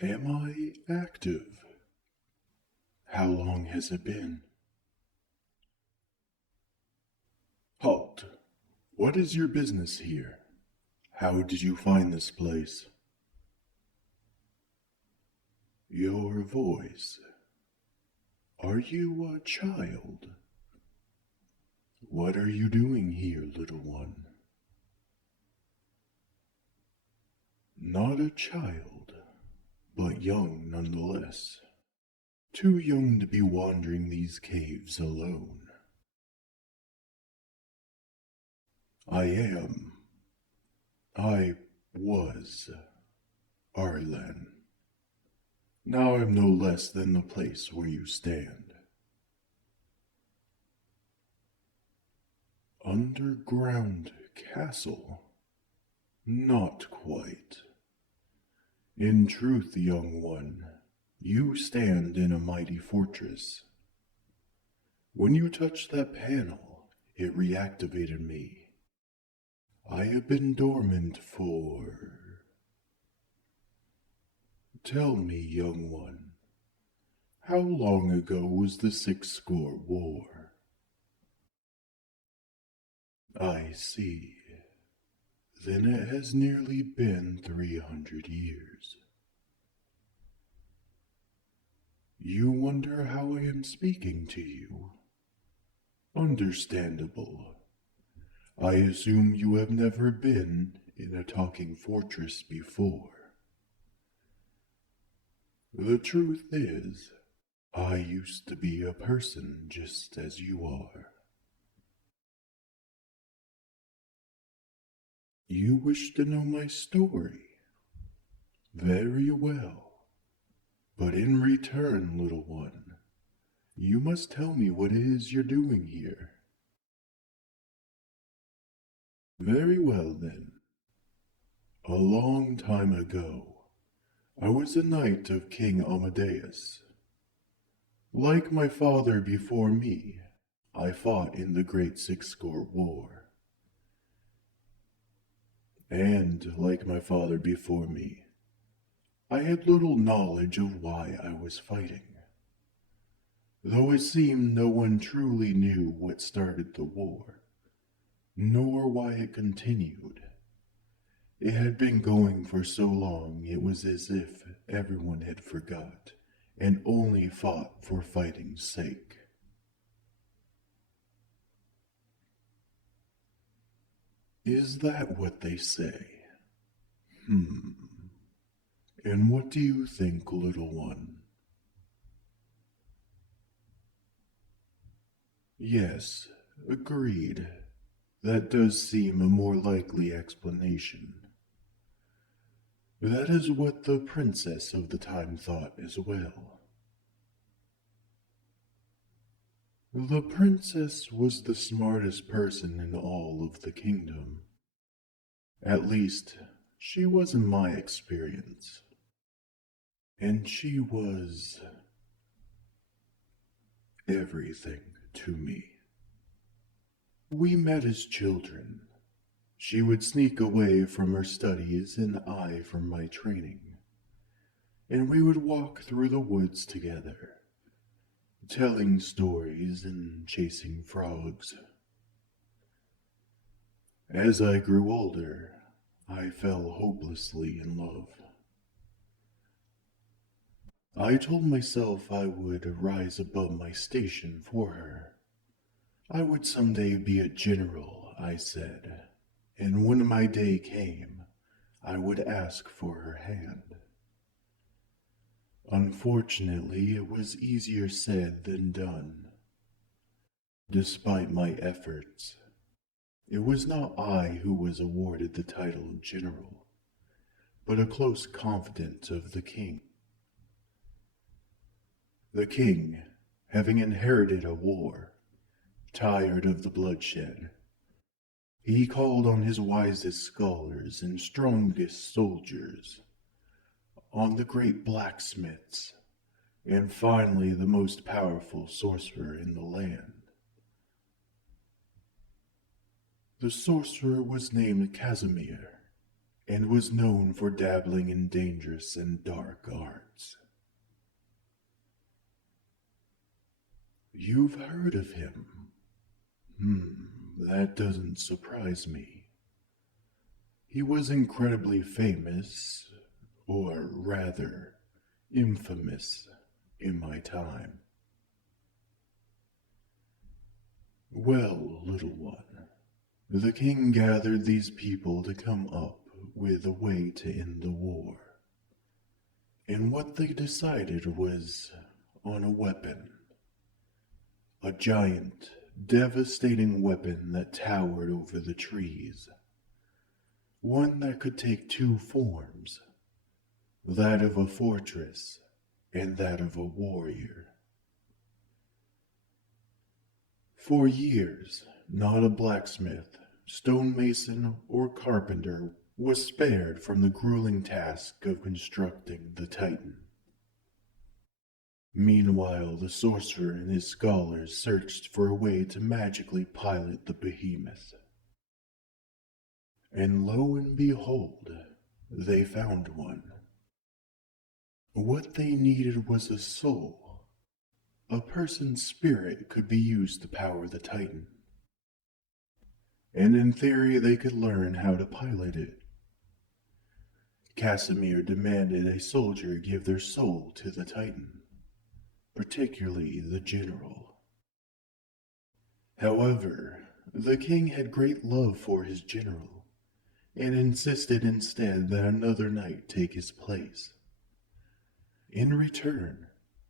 Am I active? How long has it been? Halt! What is your business here? How did you find this place? Your voice. Are you a child? What are you doing here, little one? Not a child, but young nonetheless. Too young to be wandering these caves alone. I was Aurelian. Now I'm no less than the place where you stand. Underground castle? Not quite. In truth, young one, you stand in a mighty fortress. When you touched that panel, it reactivated me. I have been dormant for... Tell me, young one, how long ago was the 6 Score War? I see. Then it has nearly been 300 years. You wonder how I am speaking to you? Understandable. I assume you have never been in a talking fortress before. The truth is, I used to be a person just as you are. You wish to know my story? Very well. But in return, little one, you must tell me what it is you're doing here. Very well, then. A long time ago, I was a knight of King Amadeus. Like my father before me, I fought in the Great 6 Score War. And, like my father before me, I had little knowledge of why I was fighting. Though it seemed no one truly knew what started the war, nor why it continued. It had been going for so long it was as if everyone had forgot and only fought for fighting's sake. Is that what they say? And what do you think, little one? Yes, agreed. That does seem a more likely explanation. That is what the princess of the time thought as well. The princess was the smartest person in all of the kingdom. At least, she was in my experience. And she was everything to me. We met as children. She would sneak away from her studies and I from my training. And we would walk through the woods together, telling stories and chasing frogs. As I grew older, I fell hopelessly in love. I told myself I would rise above my station for her. I would someday be a general, I said, and when my day came, I would ask for her hand. Unfortunately, it was easier said than done. Despite my efforts, it was not I who was awarded the title of general, but a close confidant of the king. The king, having inherited a war, tired of the bloodshed, he called on his wisest scholars and strongest soldiers, on the great blacksmiths, and finally the most powerful sorcerer in the land. The sorcerer was named Casimir, and was known for dabbling in dangerous and dark arts. You've heard of him? That doesn't surprise me. He was incredibly famous, or rather, infamous, in my time. Well, little one, the king gathered these people to come up with a way to end the war. And what they decided was on a weapon. A giant, devastating weapon that towered over the trees. One that could take two forms, that of a fortress and that of a warrior. For years, not a blacksmith, stonemason, or carpenter was spared from the grueling task of constructing the Titan. Meanwhile, the sorcerer and his scholars searched for a way to magically pilot the behemoth. And lo and behold, they found one. What they needed was a soul. A person's spirit could be used to power the Titan. And in theory, they could learn how to pilot it. Casimir demanded a soldier give their soul to the Titan, particularly the general. However, the king had great love for his general, and insisted instead that another knight take his place. In return,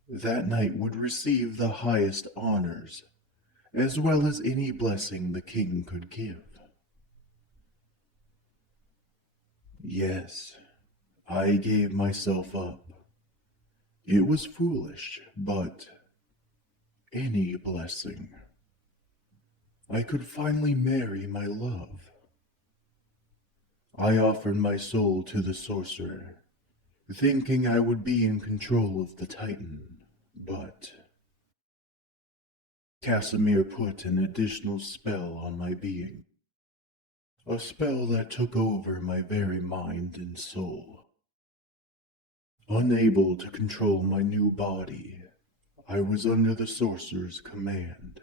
that knight would receive the highest honors, as well as any blessing the king could give. Yes, I gave myself up. It was foolish, but any blessing. I could finally marry my love. I offered my soul to the sorcerer, thinking I would be in control of the Titan, but Casimir put an additional spell on my being. A spell that took over my very mind and soul. Unable to control my new body, I was under the sorcerer's command.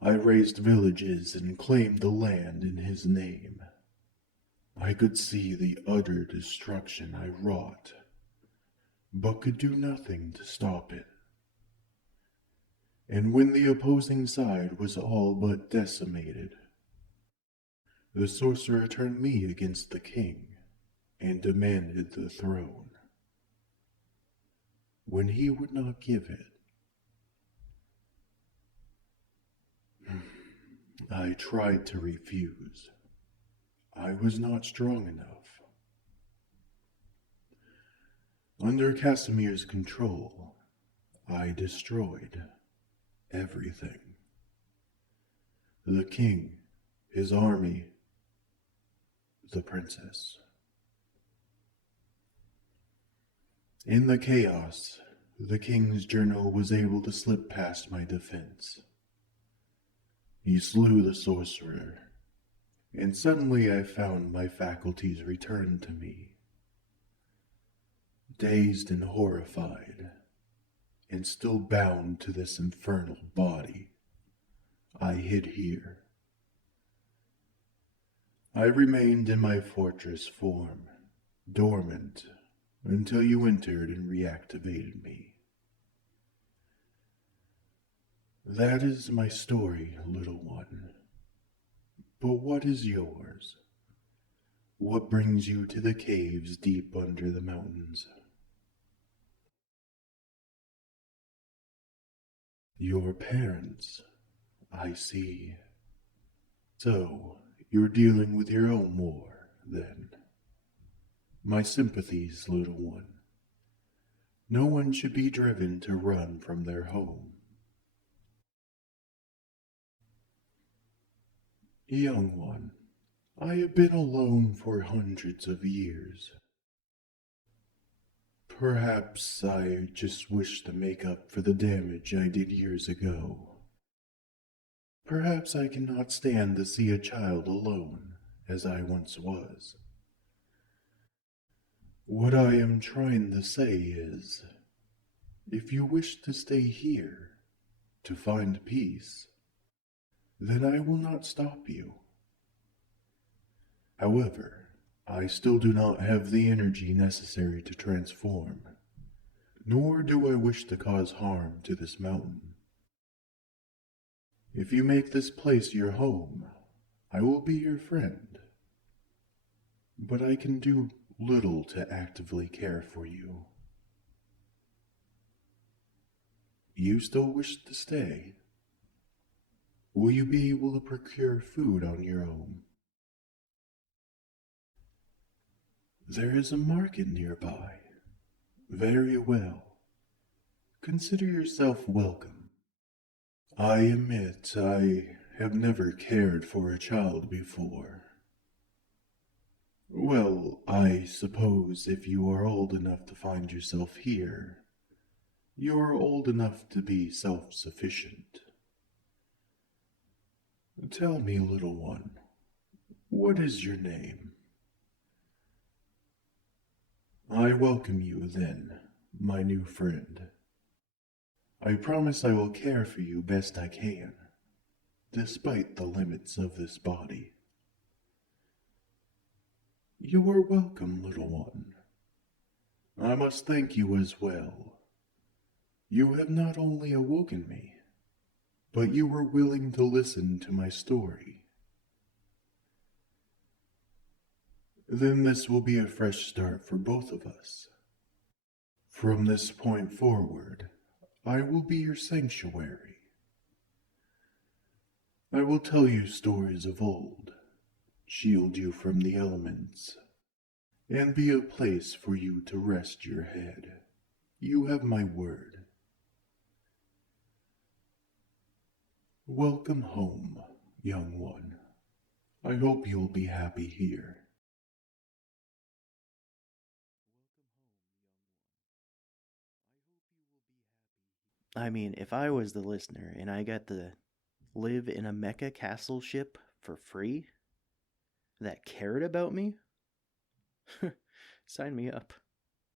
I razed villages and claimed the land in his name. I could see the utter destruction I wrought, but could do nothing to stop it. And when the opposing side was all but decimated, the sorcerer turned me against the king and demanded the throne. When he would not give it, I tried to refuse. I was not strong enough. Under Casimir's control, I destroyed everything. The king, his army, the princess. In the chaos, the king's general was able to slip past my defense. He slew the sorcerer, and suddenly I found my faculties returned to me. Dazed and horrified, and still bound to this infernal body, I hid here. I remained in my fortress form, dormant, until you entered and reactivated me. That is my story, little one. But what is yours? What brings you to the caves deep under the mountains? Your parents, I see. So, you're dealing with your own war, then. My sympathies, little one. No one should be driven to run from their home. Young one, I have been alone for hundreds of years. Perhaps I just wish to make up for the damage I did years ago. Perhaps I cannot stand to see a child alone, as I once was. What I am trying to say is, if you wish to stay here to find peace, then I will not stop you. However, I still do not have the energy necessary to transform, nor do I wish to cause harm to this mountain. If you make this place your home, I will be your friend, but I can do little to actively care for you. You still wish to stay? Will you be able to procure food on your own? There is a market nearby. Very well. Consider yourself welcome. I admit I have never cared for a child before. Well, I suppose if you are old enough to find yourself here, you are old enough to be self-sufficient. Tell me, little one, what is your name? I welcome you, then, my new friend. I promise I will care for you best I can, despite the limits of this body. You are welcome, little one. I must thank you as well. You have not only awoken me, but you were willing to listen to my story. Then this will be a fresh start for both of us. From this point forward, I will be your sanctuary. I will tell you stories of old, shield you from the elements, and be a place for you to rest your head. You have my word. Welcome home, young one. I hope you'll be happy here. I mean, if I was the listener and I got to live in a mecha castle ship for free that cared about me, sign me up.